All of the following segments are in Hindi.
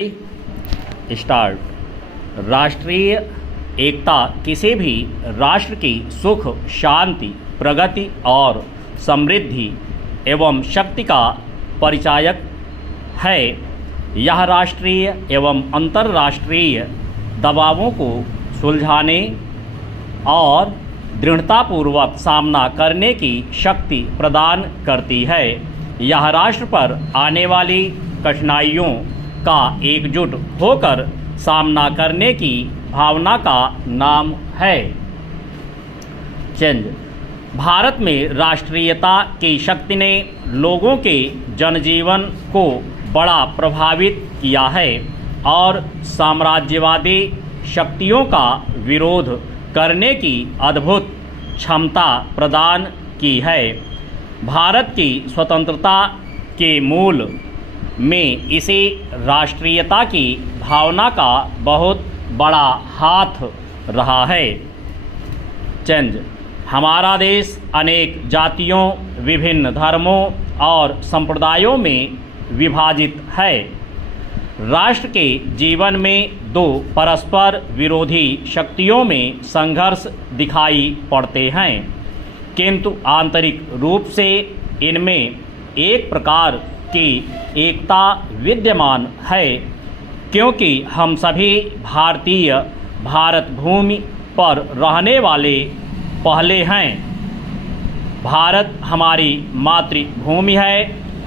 स्टार्ट। राष्ट्रीय एकता किसी भी राष्ट्र की सुख, शांति, प्रगति और समृद्धि एवं शक्ति का परिचायक है। यह राष्ट्रीय एवं अंतर्राष्ट्रीय दबावों को सुलझाने और दृढ़तापूर्वक सामना करने की शक्ति प्रदान करती है। यह राष्ट्र पर आने वाली कठिनाइयों का एकजुट होकर सामना करने की भावना का नाम है। चेंज। भारत में राष्ट्रीयता की शक्ति ने लोगों के जनजीवन को बड़ा प्रभावित किया है और साम्राज्यवादी शक्तियों का विरोध करने की अद्भुत क्षमता प्रदान की है। भारत की स्वतंत्रता के मूल में इसी राष्ट्रीयता की भावना का बहुत बड़ा हाथ रहा है। चेंज। हमारा देश अनेक जातियों, विभिन्न धर्मों और संप्रदायों में विभाजित है। राष्ट्र के जीवन में दो परस्पर विरोधी शक्तियों में संघर्ष दिखाई पड़ते हैं, किंतु आंतरिक रूप से इनमें एक प्रकार की एकता विद्यमान है, क्योंकि हम सभी भारतीय भारत भूमि पर रहने वाले पहले हैं। भारत हमारी मातृभूमि है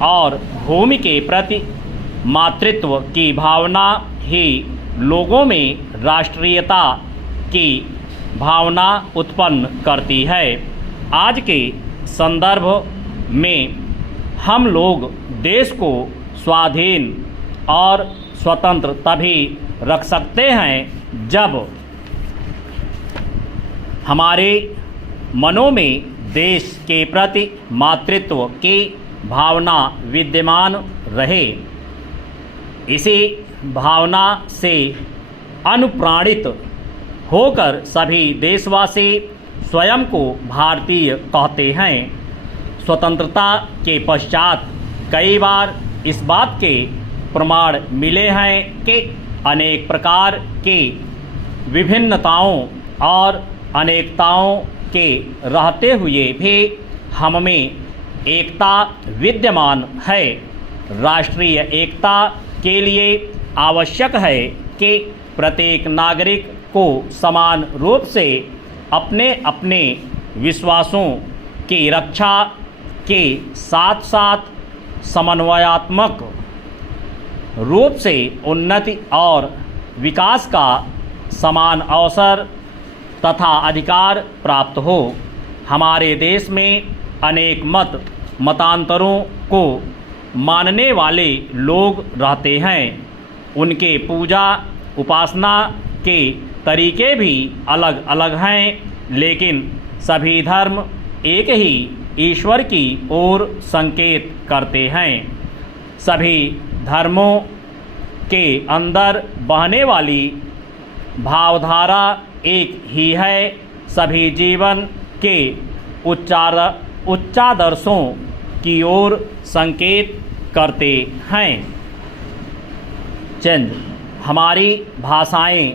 और भूमि के प्रति मातृत्व की भावना ही लोगों में राष्ट्रीयता की भावना उत्पन्न करती है। आज के संदर्भ में हम लोग देश को स्वाधीन और स्वतंत्र तभी रख सकते हैं जब हमारे मनों में देश के प्रति मातृत्व की भावना विद्यमान रहे। इसी भावना से अनुप्राणित होकर सभी देशवासी स्वयं को भारतीय कहते हैं। स्वतंत्रता के पश्चात कई बार इस बात के प्रमाण मिले हैं कि अनेक प्रकार की विभिन्नताओं और अनेकताओं के रहते हुए भी हम में एकता विद्यमान है। राष्ट्रीय एकता के लिए आवश्यक है कि प्रत्येक नागरिक को समान रूप से अपने अपने विश्वासों की रक्षा के साथ साथ समन्वयात्मक रूप से उन्नति और विकास का समान अवसर तथा अधिकार प्राप्त हो। हमारे देश में अनेक मतांतरों को मानने वाले लोग रहते हैं। उनके पूजा उपासना के तरीके भी अलग अलग हैं, लेकिन सभी धर्म एक ही ईश्वर की ओर संकेत करते हैं। सभी धर्मों के अंदर बहने वाली भावधारा एक ही है। सभी जीवन के उच्चादर्शों की ओर संकेत करते हैं। चेंज। हमारी भाषाएं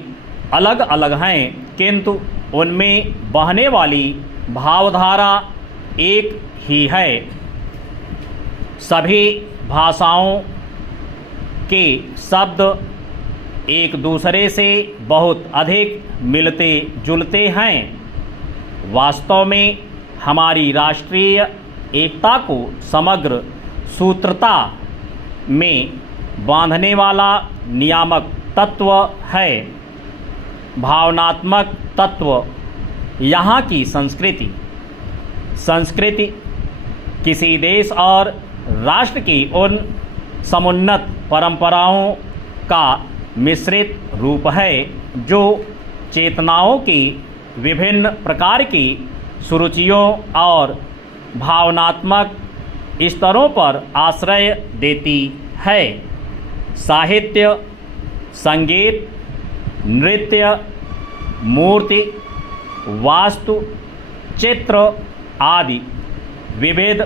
अलग अलग हैं, किंतु उनमें बहने वाली भावधारा एक ही है। सभी भाषाओं के शब्द एक दूसरे से बहुत अधिक मिलते जुलते हैं। वास्तव में हमारी राष्ट्रीय एकता को समग्र सूत्रता में बांधने वाला नियामक तत्व है भावनात्मक तत्व। यहाँ की संस्कृति किसी देश और राष्ट्र की उन समुन्नत परंपराओं का मिश्रित रूप है जो चेतनाओं की विभिन्न प्रकार की सुरुचियों और भावनात्मक स्तरों पर आश्रय देती है। साहित्य, संगीत, नृत्य, मूर्ति, वास्तु, चित्र आदि विविध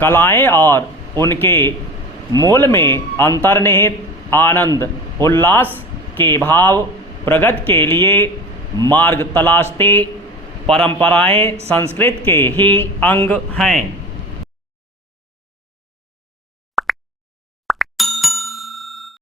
कलाएं और उनके मूल में अंतर्निहित आनंद उल्लास के भाव प्रगति के लिए मार्ग तलाशते परंपराएं संस्कृत के ही अंग हैं।